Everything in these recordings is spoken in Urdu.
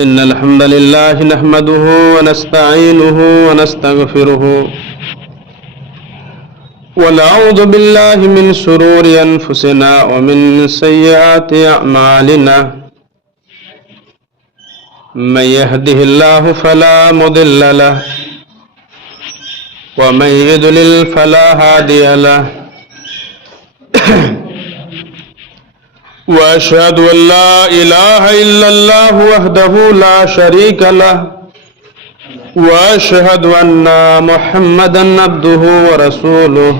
إن الحمد لله نحمده ونستعينه ونستغفره ونعوذ بالله من شرور أنفسنا ومن سيئات أعمالنا من يهده الله فلا مضل له ومن يضلل فلا هادي له وأشهد أن لا إله إلا الله وحده لا شريك له وأشهد أن محمدا عبده ورسوله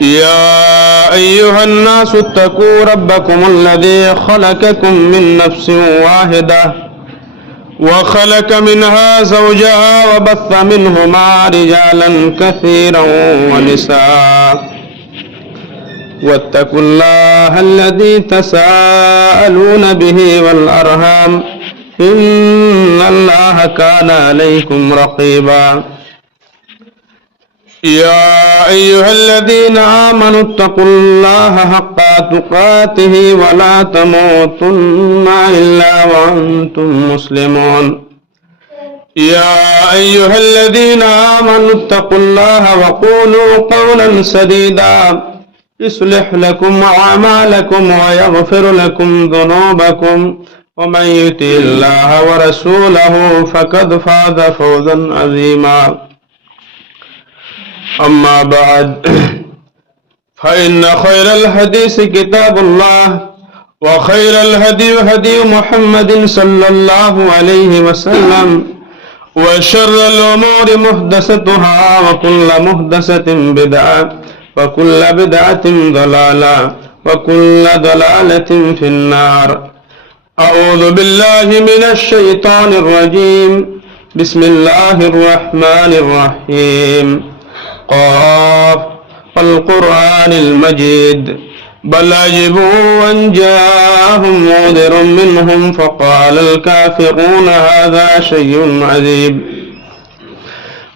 يا أيها الناس اتقوا ربكم الذي خلقكم من نفس واحدة وخلق منها زوجها وبث منهما رجالا كثيرا ونساء واتقوا الله الذي تساءلون به والأرحام إن الله كان عليكم رقيبا يا أيها الذين آمنوا اتقوا الله حق تقاته ولا تموتن إلا وأنتم مسلمون يا أيها الذين آمنوا اتقوا الله وقولوا قولا سديدا يصلح لكم أعمالكم ويغفر لكم ذنوبكم ومن يطع الله ورسوله فقد فاز فوزا عظيما أما بعد فإن خير الحديث كتاب الله وخير الهدي هدي محمد صلى الله عليه وسلم وشر الأمور محدثتها وكل محدثة بدعة وكل بدعة ضلالة وكل ضلالة في النار. أعوذ بالله من الشيطان الرجيم. بسم الله الرحمن الرحيم. قاف والقرآن المجيد بل عجبوا أن جاءهم منذر منهم فقال الكافرون هذا شيء عجيب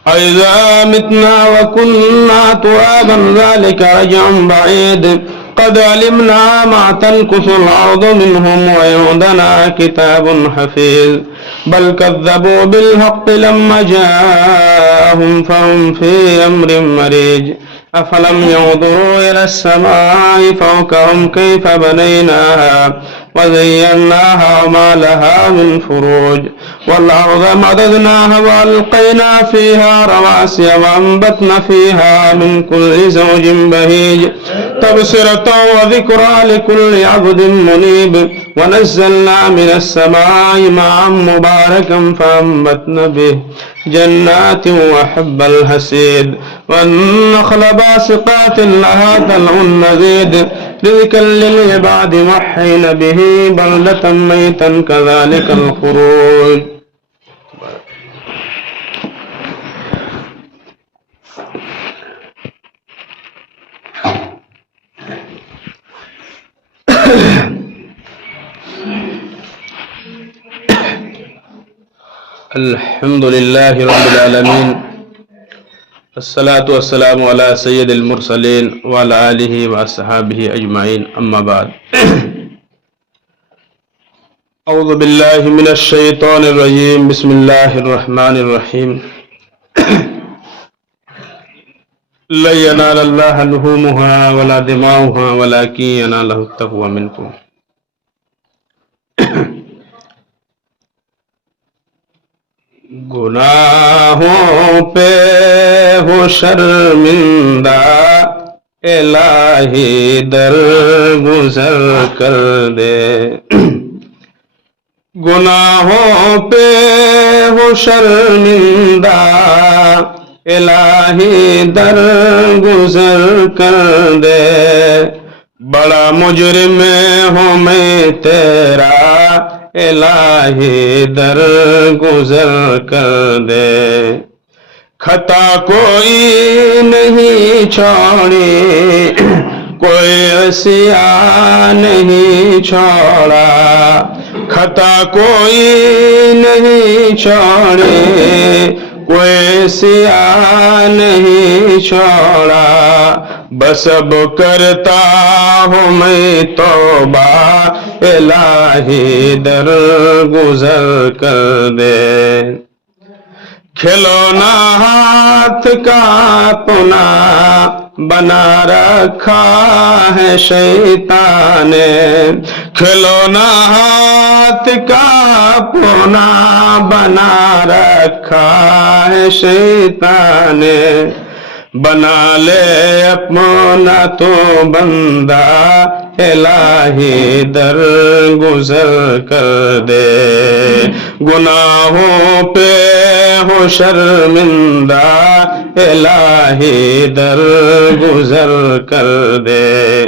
أإذا متنا وكنا ترابا ذلك رجع بعيد قد علمنا ما تنقص الأرض منهم وعندنا كتاب حفيظ بل كذبوا بالحق لما جاءهم فهم في أمر مريج أفلم ينظروا إلى السماء فوقهم كيف بنيناها وزيناها وما لها من فروج والأرض مددناها وألقينا فيها رواسي وأنبتنا فيها من كل زوج بهيج تبصرة وذكرى لكل عبد منيب ونزلنا من السماء ماء مباركا فأنبتنا به جنات وحب الحصيد والنخل باسقات لها طلع نضيد رزقا للعباد وحين به بلدة ميتا كذلك الخروج. الحمد لله رب العالمين الصلاة والسلام على سيد المرسلين وعلى آله وأصحابه أجمعين أما بعد أعوذ بالله من الشيطان الرجيم بسم الله الرحمن الرحيم لن ينال الله لحومها ولا دماؤها ولكن يناله التقوى منكم. گناہوں پہ ہو شرمندہ الہی در گزر کر دے. گناہوں پہ ہو شرمندہ الہی در گزر کر دے. بڑا مجرم ہوں میں تیرا الہی در گزر کر دے. خطا کوئی نہیں چھوڑی کوئی عصیاں نہیں چھوڑا. خطا کوئی نہیں چھوڑی کوئی عصیاں نہیں چھوڑا. بس اب کرتا ہوں میں توبہ الہی در گزر کر دے. کھلونا ہاتھ کا اپنا بنا رکھا ہے شیطان نے. کھلونا ہاتھ کا اپنا بنا رکھا ہے شیطان نے. بنا لے اپنا تو بندہ الہی در گزر کر دے. گناہوں پہ ہو شرمندہ الہی در گزر کر دے.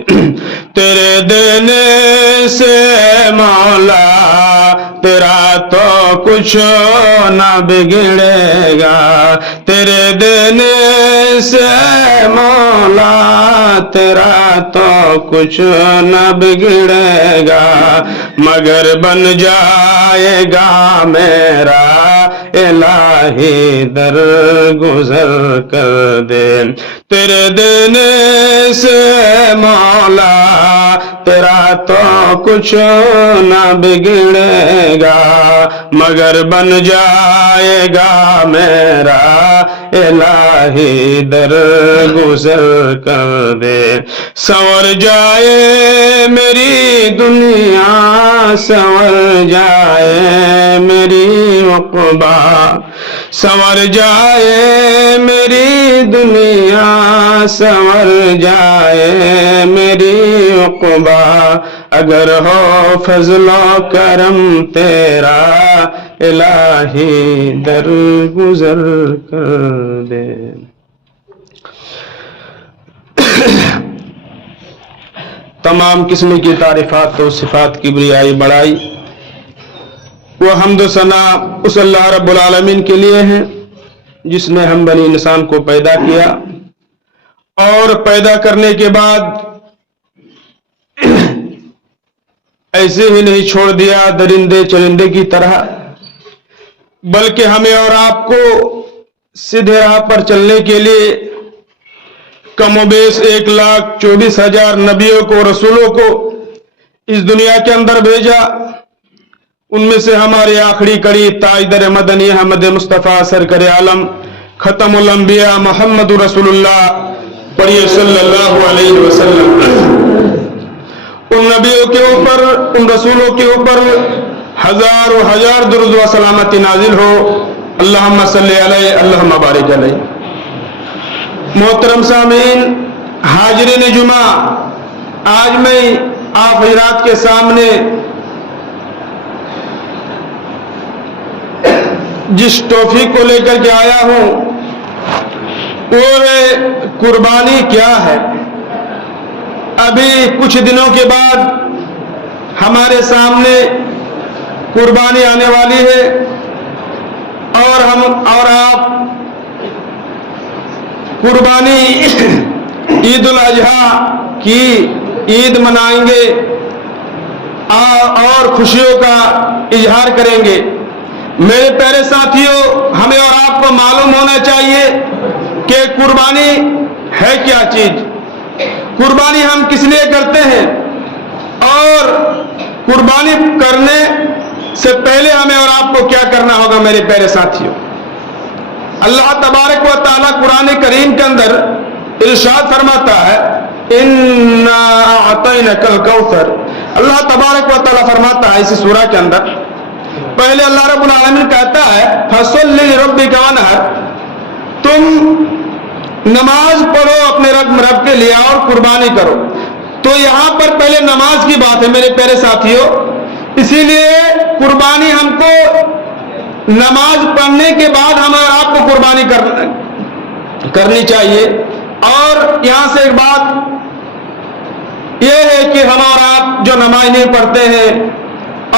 تیرے دینے سے مولا تیرا تو کچھ نہ بگڑے گا. تیرے دینے سے مولا تیرا تو کچھ نہ بگڑے گا. مگر بن جائے گا میرا الہی در گزر کر دے. تیرے دینے سے مولا تیرا تو کچھ نہ بگڑے گا. مگر بن جائے گا میرا الہی در گزر کر دے. سنور جائے میری دنیا سنور جائے میری عقبہ. سنور جائے میری دنیا سنور جائے میری عقبہ. اگر ہو فضل و کرم تیرا الہی در گزر کر دے. تمام قسم کی تعریفات و صفات کی بڑائی بڑائی وہ حمد و ثنا اس اللہ رب العالمین کے لیے ہیں جس نے ہم بنی انسان کو پیدا کیا اور پیدا کرنے کے بعد ایسے ہی نہیں چھوڑ دیا درندے چرندے کی طرح، بلکہ ہمیں اور آپ کو سیدھے راہ پر چلنے کے لیے کم و بیش 1,24,000 نبیوں کو رسولوں کو اس دنیا کے اندر بھیجا. ان میں سے ہمارے آخری کڑی تاجدر مدنی احمد مصطفیٰ سرکر عالم ختم الانبیاء محمد رسول اللہ پڑھیے صلی اللہ علیہ وسلم. ان نبیوں کے اوپر ان رسولوں کے اوپر ہزار و ہزار درود و سلامتی نازل ہو. اللہم صلی علیہ اللہم بارک علیہ. محترم سامعین، حاضرین جمعہ، آج میں آپ حضرات کے سامنے جس ٹاپک کو لے کر کے آیا ہوں وہ ہے قربانی کیا ہے. ابھی کچھ دنوں کے بعد ہمارے سامنے قربانی آنے والی ہے اور ہم اور آپ قربانی عید الاضحیٰ کی عید منائیں گے اور خوشیوں کا اظہار کریں گے. میرے پیارے ساتھیوں، ہمیں اور آپ کو معلوم ہونا چاہیے کہ قربانی ہے کیا چیز. قربانی ہم کس لیے کرتے ہیں اور قربانی کرنے سے پہلے ہمیں اور آپ کو کیا کرنا ہوگا. میرے پیارے ساتھیوں، اللہ تبارک و تعالیٰ قرآن کریم کے اندر ارشاد فرماتا ہے انا اعطیناکل کوثر. اللہ تبارک و تعالیٰ فرماتا ہے اسی سورہ کے اندر, پہلے اللہ رب العالمین کہتا ہے فصل لربک وانحر, تم نماز پڑھو اپنے رب کے لیے اور قربانی کرو. تو یہاں پر پہلے نماز کی بات ہے میرے پیارے ساتھیوں, اسی لیے قربانی ہم کو نماز پڑھنے کے بعد ہم اور آپ کو قربانی کرنی چاہیے. اور یہاں سے ایک بات یہ ہے کہ ہم اور آپ جو نماز نہیں پڑھتے ہیں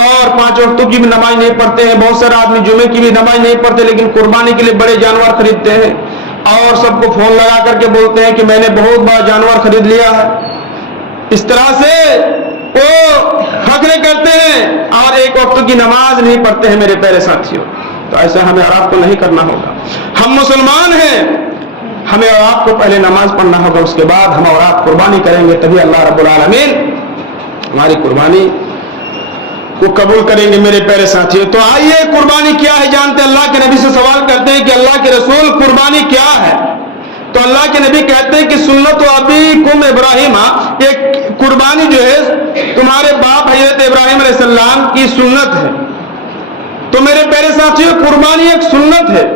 اور 5 وقتوں کی بھی نماز نہیں پڑھتے ہیں, بہت سارے آدمی جمعے کی بھی نماز نہیں پڑھتے, لیکن قربانی کے لیے بڑے جانور خریدتے ہیں اور سب کو فون لگا کر کے بولتے ہیں کہ میں نے بہت بڑا جانور خرید لیا ہے. اس طرح سے وہ فخر کرتے ہیں اور 1 وقت کی نماز نہیں پڑھتے ہیں میرے پیارے ساتھیوں. تو ایسا ہمیں اور آپ کو نہیں کرنا ہوگا. ہم مسلمان ہیں, ہمیں اور آپ کو پہلے نماز پڑھنا ہوگا, اس کے بعد ہم اور آپ قربانی کریں گے, تبھی اللہ رب العالمین ہماری قربانی کو قبول کریں گے میرے پیارے ساتھیوں. تو آئیے قربانی کیا ہے جانتے ہیں. اللہ کے نبی سے سوال کرتے ہیں کہ اللہ کے رسول قربانی کیا ہے. تو اللہ کے نبی کہتے ہیں کہ سنت ابیکم ابراہیم, یہ قربانی جو ہے تمہارے باپ حضرت ابراہیم علیہ السلام کی سنت ہے. تو میرے پیارے ساتھیوں قربانی ایک سنت ہے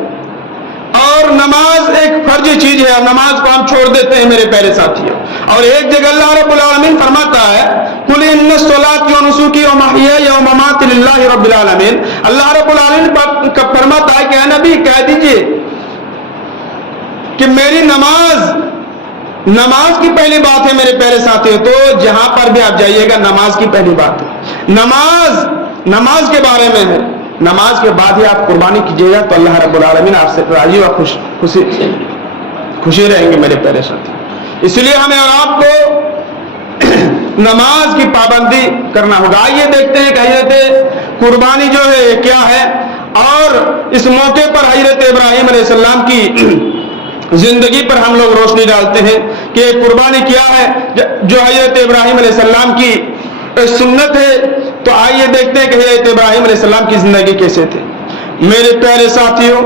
اور نماز ایک فرضی چیز ہے, اور نماز کو ہم چھوڑ دیتے ہیں میرے پیارے ساتھیوں. اور ایک جگہ اللہ رب العالمین فرماتا ہے قل ان صلاتی و نسکی و محیای و مماتی للہ رب العالمین. اللہ رب العالمین فرماتا ہے کہ اے نبی کہہ دیجئے کہ میری نماز کی پہلی بات ہے میرے پیارے ساتھیوں. تو جہاں پر بھی آپ جائیے گا نماز کی پہلی بات ہے, نماز کے بارے میں ہے. نماز کے بعد ہی آپ قربانی کیجیے گا تو اللہ رب العالمین آپ سے راضی اور خوشی رہیں گے میرے پیارے ساتھی. اس لیے ہمیں اور آپ کو نماز کی پابندی کرنا ہوگا. آئیے دیکھتے ہیں کہ حضرت قربانی جو ہے کیا ہے, اور اس موقع پر حضرت ابراہیم علیہ السلام کی زندگی پر ہم لوگ روشنی ڈالتے ہیں کہ قربانی کیا ہے جو حضرت ابراہیم علیہ السلام کی سنت ہے. تو آئیے دیکھتے ہیں کہ حضرت ابراہیم علیہ السلام کی زندگی کیسے تھی میرے پیارے ساتھیوں.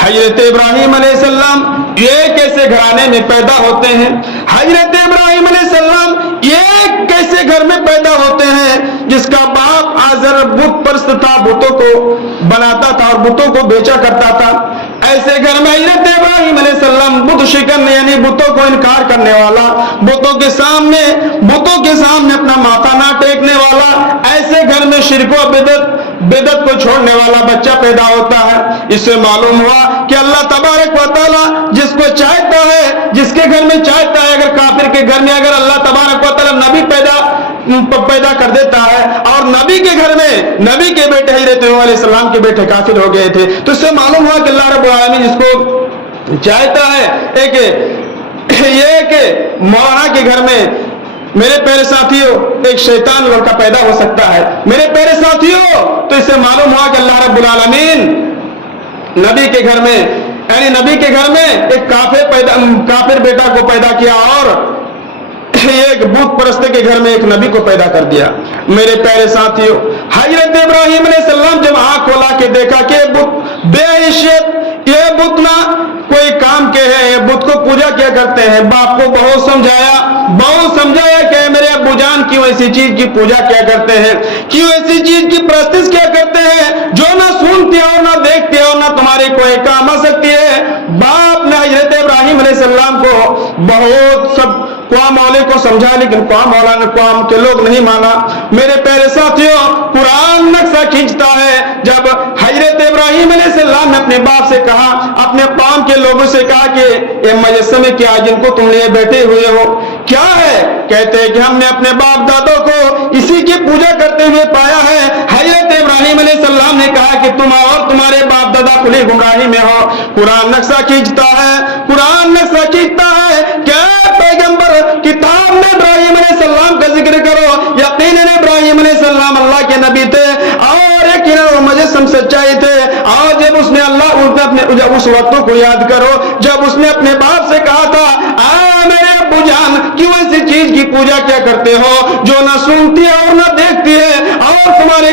حضرت ابراہیم علیہ السلام یہ کیسے گھرانے میں پیدا ہوتے ہیں, حضرت ابراہیم علیہ السلام یہ کیسے گھر میں پیدا ہوتے ہیں جس کا باپ آزر بت پرست تھا, بتوں کو بناتا تھا اور بتوں کو بیچا کرتا تھا. ایسے گھر میں حضرت ابراہیم علیہ السلام بت شکن یعنی بتوں کو انکار کرنے والا, بتوں کے سامنے اپنا ماتھا نہ ٹیکنے والا, ایسے گھر میں شرک و بدعت کو چھوڑنے والا بچہ پیدا ہوتا ہے. اس سے معلوم ہوا کہ اللہ تبارک و تعالیٰ جس کو چاہتا ہے, جس کے گھر میں چاہتا ہے, اگر کافر کے گھر میں اگر اللہ تبارک و تعالیٰ نبی پیدا کر دیتا ہے, اور نبی کے گھر میں نبی کے بیٹے حضرت نوح علیہ السلام کے بیٹے کافر ہو گئے تھے, تو اس سے معلوم ہوا کہ اللہ رب العالمین جس کو چاہتا ہے یہ کہ مولانا کے گھر میں میرے پیارے ساتھیوں ایک شیطان لڑکا پیدا ہو سکتا ہے میرے پیارے ساتھیوں. تو اس سے معلوم ہوا کہ اللہ رب العالمین نبی کے گھر میں یعنی نبی کے گھر میں ایک کافر بیٹا کو پیدا کیا اور ایک بت پرست کے گھر میں ایک نبی کو پیدا کر دیا میرے پیارے ساتھیوں. حضرت ابراہیم علیہ السلام جب آنکھ کھولا کے دیکھا کہ بے حیثیت یہ بت نہ کوئی کام کے ہے, یہ بت کو پوجا کیا کرتے ہیں. باپ کو بہت سمجھایا کہ میرے ابو جان کیوں ایسی چیز کی پوجا کیا کرتے ہیں, کیوں ایسی چیز کی پرستش کیا کرتے ہیں جو نہ سنتی اور نہ دیکھتی اور نہ تمہارے کوئی کام آ سکتی ہے. باپ نے حضرت ابراہیم علیہ السلام کو بہت سب قوم والے کو سمجھا, لیکن قوم کے لوگ نہیں مانا. میرے پیارے ساتھیوں قرآن نقشہ کھینچتا ہے جب حضرت ابراہیم علیہ السلام نے اپنے باپ سے کہا, اپنے قوم کے لوگوں سے کہا کہ یہ مجسمے کیا جن کو تم نے بیٹھے ہوئے ہو کیا ہے, کہتے ہیں کہ ہم نے اپنے باپ دادوں کو اسی کی پوجا کرتے ہوئے پایا ہے. حضرت ابراہیم علیہ السلام نے کہا کہ تم اور تمہارے باپ دادا کھلی گمراہی میں ہو. قرآن نقشہ کھینچتا ہے کہ پیغمبر کتاب میں ابراہیم علیہ السلام کا ذکر کرو, یقیناً ابراہیم علیہ السلام اللہ کے نبی تھے اور یقیناً وہ مجسم سچائی تھے. اور جب اس نے اس وقتوں کو یاد کرو جب اس نے اپنے باپ سے کہا تھا میرے ابو جان کیوں ایسی چیز کی پوجا کیا کرتے ہو جو نہ سنتی ہے اور نہ دیکھتی ہے اور تمہارے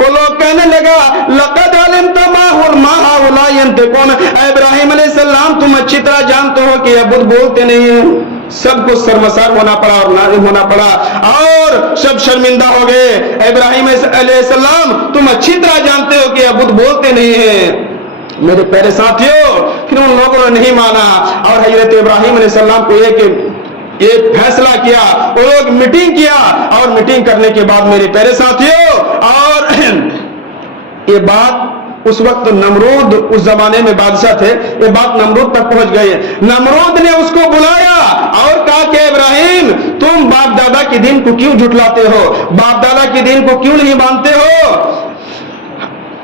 وہ لوگ کہنے لگا لقد علمت ما هؤلاء ينطقون, اے ابراہیم علیہ السلام تم اچھی طرح جانتے ہو کہ یہ بت بولتے نہیں ہیں. سب کو شرمسار ہونا پڑا اور نازم ہونا پڑا اور سب شرمندہ ہو گئے. ابراہیم علیہ السلام تم اچھی طرح جانتے ہو کہ یہ بت بولتے نہیں ہیں. میرے پیارے ساتھیوں, پھر ان لوگوں نے نہیں مانا اور حضرت ابراہیم علیہ السلام کو ایک فیصلہ کیا. وہ لوگ میٹنگ کیا اور میٹنگ کرنے کے بعد میرے پیارے ساتھیوں, اور یہ بات اس وقت نمرود اس زمانے میں بادشاہ تھے, یہ بات نمرود تک پہنچ گئی. نمرود نے اس کو بلایا اور کہا کہ ابراہیم تم باپ دادا کے دین کو کیوں جھٹلاتے ہو, باپ دادا کے دین کو کیوں نہیں مانتے ہو.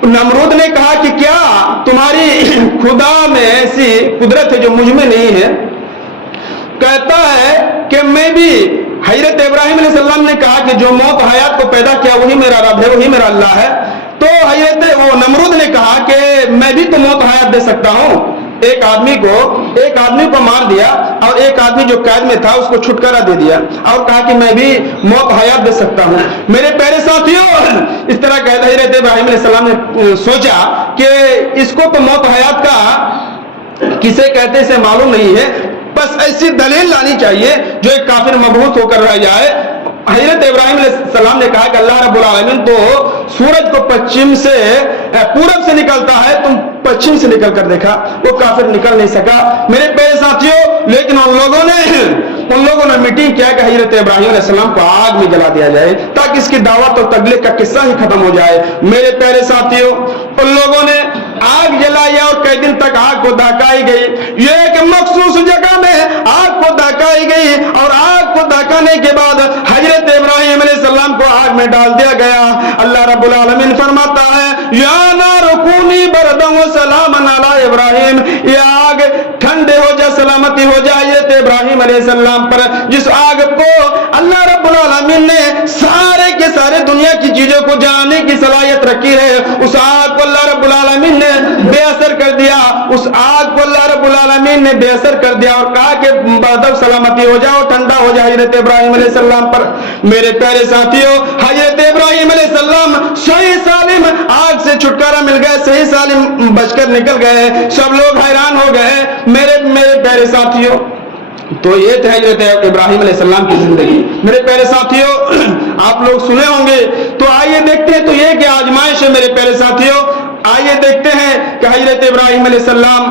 نمرود نے کہا کہ کیا تمہاری خدا میں ایسی قدرت ہے جو مجھ میں نہیں ہے. کہتا ہے کہ میں بھی. حضرت ابراہیم علیہ السلام نے کہا کہ جو موت حیات کو پیدا کیا وہی میرا رب ہے, وہی میرا اللہ ہے. تو حضرت وہ نمرود نے کہا کہ میں بھی تو موت حیات دے سکتا ہوں. ایک آدمی کو مار دیا اور ایک آدمی جو قید میں تھا اس کو چھٹکارا دے دیا اور کہا کہ میں بھی موت حیات دے سکتا ہوں. میرے پیارے ساتھیوں, اس طرح کہتا ہے حضرت ابراہیم علیہ السلام نے سوچا کہ اس کو تو موت حیات کا کسے کہتے سے معلوم نہیں ہے, بس ایسی دلیل لانی چاہیے جو ایک کافر مبعوث ہو کر رہ جائے. حضرت ابراہیم علیہ السلام نے کہا کہ اللہ رب العالمین تو سورج کو پورب سے نکلتا ہے, تم پچھم سے نکل کر دیکھا. وہ کافر نکل نہیں سکا. میرے پیارے ساتھیوں, لیکن ان لوگوں نے میٹنگ کیا کہ حضرت ابراہیم علیہ السلام کو آگ میں جلا دیا جائے تاکہ اس کی دعوت اور تبلیغ کا قصہ ہی ختم ہو جائے. میرے پیارے ساتھیوں, ان لوگوں نے آگ جلائی اور کئی دن تک آگ کو دہکائی گئی. یہ ایک مخصوص جگہ میں آگ کو دہکائی گئی اور آگ کو دہکانے کے بعد حضرت ابراہیم علیہ السلام کو آگ میں ڈال دیا گیا. اللہ رب العالمین فرماتا ہے یا نار کونی بردم و سلام علی ابراہیم, یہ آگ ٹھنڈے ہو جا, سلامتی ہو جائے حضرت ابراہیم علیہ السلام پر. جس آگ کو اللہ رب العالمین نے سارے کے سارے دنیا کی چیزوں کو جلانے کی صلاحیت رکھی ہے, اس آگ کو اللہ رب العالمین نے بے اثر کر دیا. اس آگ کو اللہ رب العالمین نے بے اثر کر دیا اور کہا کہ بادب سلامتی ہو جاؤ, ٹھنڈا ہو جائے حضرت ابراہیم علیہ السلام پر. میرے پیارے ساتھیوں, حضرت ابراہیم علیہ السلام صحیح سالم آگ سے چھٹکارا مل گئے, صحیح سالم بچ کر نکل گئے. سب لوگ حیران ہو گئے. میرے پیارے ساتھیوں, تو یہ تھے حضرت ابراہیم علیہ السلام کی زندگی. میرے پیارے ساتھیوں, آپ لوگ سنے ہوں گے, تو آئیے دیکھتے ہیں تو یہ کہ آزمائش ہے. میرے پیارے ساتھیوں, آئیے دیکھتے ہیں کہ حضرت ابراہیم علیہ السلام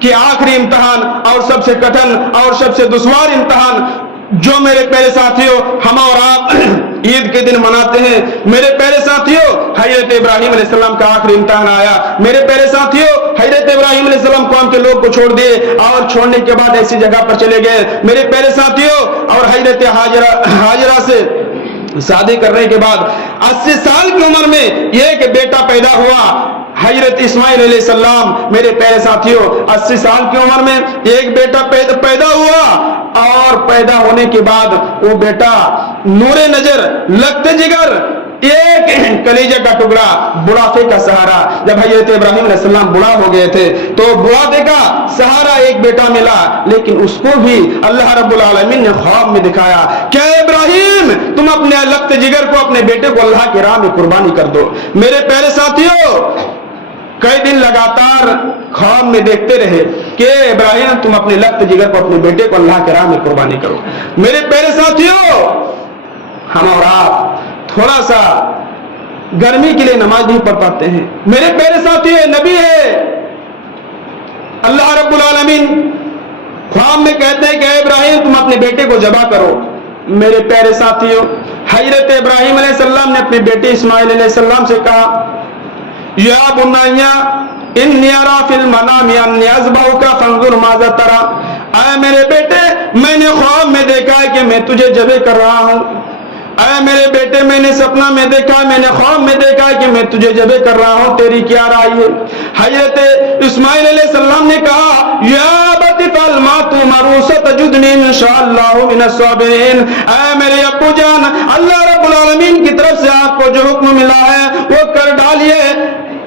کی آخری امتحان اور سب سے کٹھن اور سب سے دشوار امتحان جو میرے پیارے ساتھیوں ہم اور آپ عید کے دن مناتے ہیں. میرے پیارے ساتھیوں, حضرت ابراہیم علیہ السلام کا آخری امتحان آیا. میرے پیارے ساتھیوں, حضرت ابراہیم علیہ السلام قوم کے لوگ کو چھوڑ دیے اور چھوڑنے کے بعد ایسی جگہ پر چلے گئے. میرے پیارے ساتھیوں, اور حضرت ہاجرہ سے شادی کرنے کے بعد 80 سال کی عمر میں ایک بیٹا پیدا ہوا, حضرت اسماعیل علیہ السلام. میرے پیارے ساتھیوں, 80 سال کی عمر میں ایک بیٹا پیدا ہوا اور پیدا ہونے کے بعد وہ بیٹا نور نظر, لگتے جگر, ایک کلیجہ کا ٹکڑا, بڑھاپے کا سہارا. جب حضرت ابراہیم علیہ السلام بوڑھا ہو گئے تھے تو بڑھاپے کا سہارا ایک بیٹا ملا, لیکن اس کو بھی اللہ رب العالمین نے خواب میں دکھایا کہ ابراہیم تم اپنے لگتے جگر کو, اپنے بیٹے کو اللہ کی راہ میں قربانی کر دو. میرے پیارے ساتھیوں, کئی دن لگاتار خواب میں دیکھتے رہے کہ ابراہیم تم اپنے لگت جگر کو, اپنے بیٹے کو اللہ کے راہ میں قربانی کرو. میرے پیارے ساتھیوں, ہم اور آپ تھوڑا سا گرمی کے لیے نماز نہیں پڑھ پاتے ہیں. میرے پیارے ساتھیوں, نبی ہے, اللہ رب العالمین خواب میں کہتے ہیں کہ اے ابراہیم تم اپنے بیٹے کو ذبح کرو. میرے پیارے ساتھیوں, حضرت ابراہیم علیہ السلام نے اپنے بیٹے اسماعیل علیہ السلام سے کہا یا بنیا انی ارا فی المنام انی اذبحک فانظر ماذا ترى, اے میرے بیٹے میں نے خواب میں دیکھا ہے کہ میں تجھے ذبح کر رہا ہوں. اے میرے بیٹے میں نے سپنا میں دیکھا, میں نے خواب میں دیکھا کہ میں تجھے ذبح کر رہا ہوں, تیری کیا رائے ہے؟ حضرت اسماعیل علیہ السلام نے کہا یا ابت افعل ما تؤمر ستجدنی انشاءاللہ من الصابرین. اے میرے ابو جان, اللہ رب العالمین کی طرف سے آپ کو جو حکم ملا ہے وہ کر ڈالیے.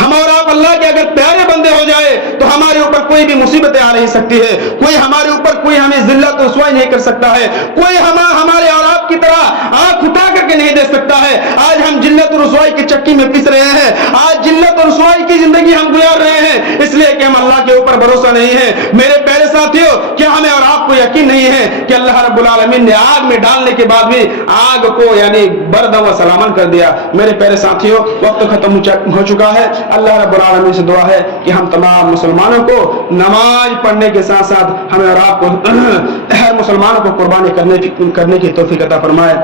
ہم اور آپ اللہ کے اگر پیارے بندے ہو جائے, تو ہمارے اوپر کوئی بھی مصیبتیں آ نہیں سکتی ہے, کوئی ہمارے اوپر کوئی ہمیں ذلت و رسوائی نہیں کر سکتا ہے, کوئی ہمارے اور آپ کی طرح آنکھ اٹھا کر کے نہیں دے سکتا ہے. آج ہم ذلت و رسوائی کی چکی میں پس رہے ہیں, آج ذلت و رسوائی کی زندگی ہم گزار رہے ہیں, اس لیے کہ ہم اللہ کے اوپر بھروسہ نہیں ہے. میرے پیارے ساتھیوں, کیا ہمیں اور آپ کو یقین نہیں ہے کہ اللہ رب العالمین نے آگ میں ڈالنے کے بعد بھی آگ کو یعنی بردم و سلامن کر دیا. میرے پیارے ساتھیوں, وقت ختم ہو چکا ہے. اللہ رب العالمین سے دعا ہے کہ ہم تمام مسلمانوں کو نماز پڑھنے کے ساتھ ساتھ ہمیں اور آپ کو ہر مسلمانوں کو قربانی کرنے کی توفیق عطا فرمائے.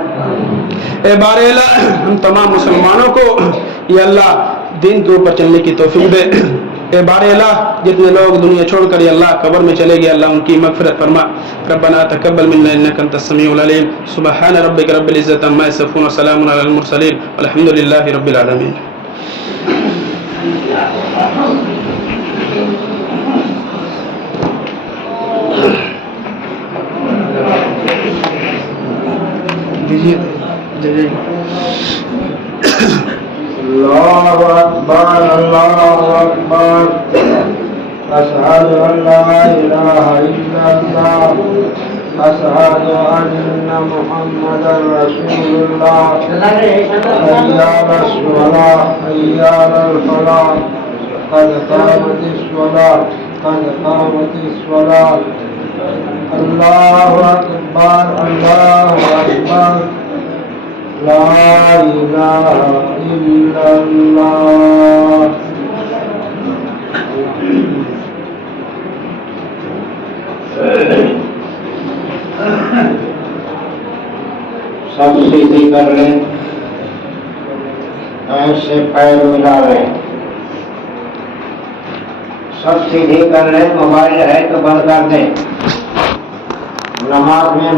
اے بار الہ, ہم تمام مسلمانوں کو یہ اللہ دین کے اوپر چلنے کی توفیق دے. اے بار الہ, جتنے لوگ دنیا چھوڑ کر یہ اللہ قبر میں چلے گئے, اللہ ان کی مغفرت فرما. ربنا تقبل منا انك انت السميع العليم. سبحان ربك رب العزة عما يصفون وسلام على المرسلين والحمد لله رب العالمين. اللہ اکبر اللہ اکبر اشہد ان لا الہ الا اللہ اشہد ان محمدا رسول اللہ حی علی الصلاۃ حی علی الفلاح قد قامت الصلاۃ قد قامت الصلاۃ. اللہ اکبر اللہ اکبر لا الہ الا اللہ. سب سیدھی کر لیں, ایسے پیر ملا لیں, سب سیدھی کر لیں. موبائل ہے تو بند کر دیں. نماز میں